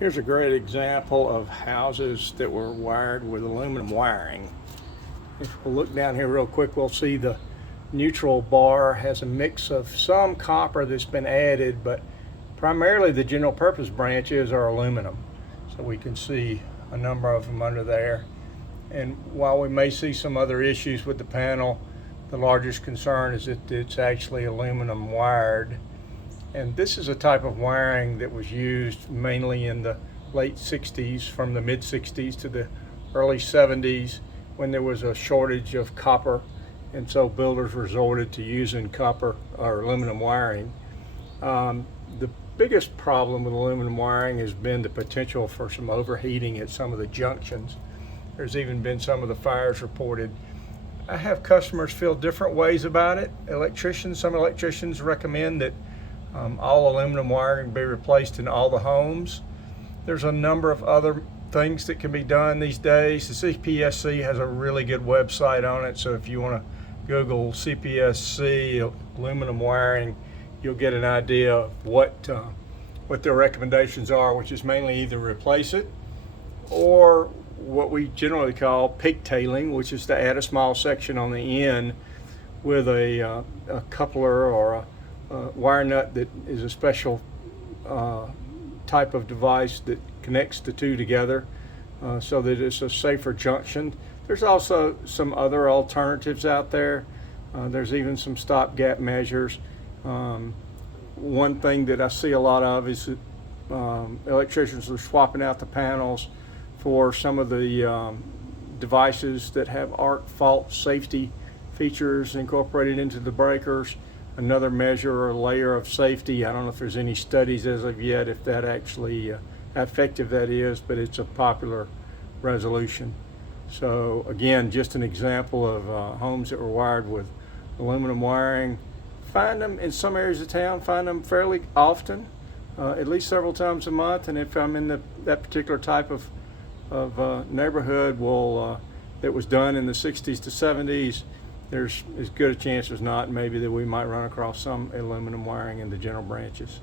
Here's a great example of houses that were wired with aluminum wiring. If we'll look down here real quick, we'll see the neutral bar has a mix of some copper that's been added, but primarily the general purpose branches are aluminum. So we can see a number of them under there. And while we may see some other issues with the panel, the largest concern is that it's actually aluminum wired. And this is a type of wiring that was used mainly in the late 60s, from the mid 60s to the early 70s, when there was a shortage of copper. And so builders resorted to using copper or aluminum wiring. The biggest problem with aluminum wiring has been the potential for some overheating at some of the junctions. There's even been some of the fires reported. I have customers feel different ways about it. Some electricians recommend that all aluminum wiring be replaced in all the homes. There's a number of other things that can be done these days. The CPSC has a really good website on it, so if you want to Google CPSC aluminum wiring, you'll get an idea of what their recommendations are, which is mainly either replace it or what we generally call pigtailing, which is to add a small section on the end with a coupler or a wire nut that is a special type of device that connects the two together so that it's a safer junction. There's also some other alternatives out there. There's even some stopgap measures. One thing that I see a lot of is that electricians are swapping out the panels for some of the devices that have arc fault safety features incorporated into the breakers. Another measure or layer of safety. I don't know if there's any studies as of yet if that actually how effective that is, but it's a popular resolution. So again, just an example of homes that were wired with aluminum wiring. Find them in some areas of town, find them fairly often, at least several times a month. And if I'm in that particular type of neighborhood that was done in the 60s to 70s, there's as good a chance as not maybe that we might run across some aluminum wiring in the general branches.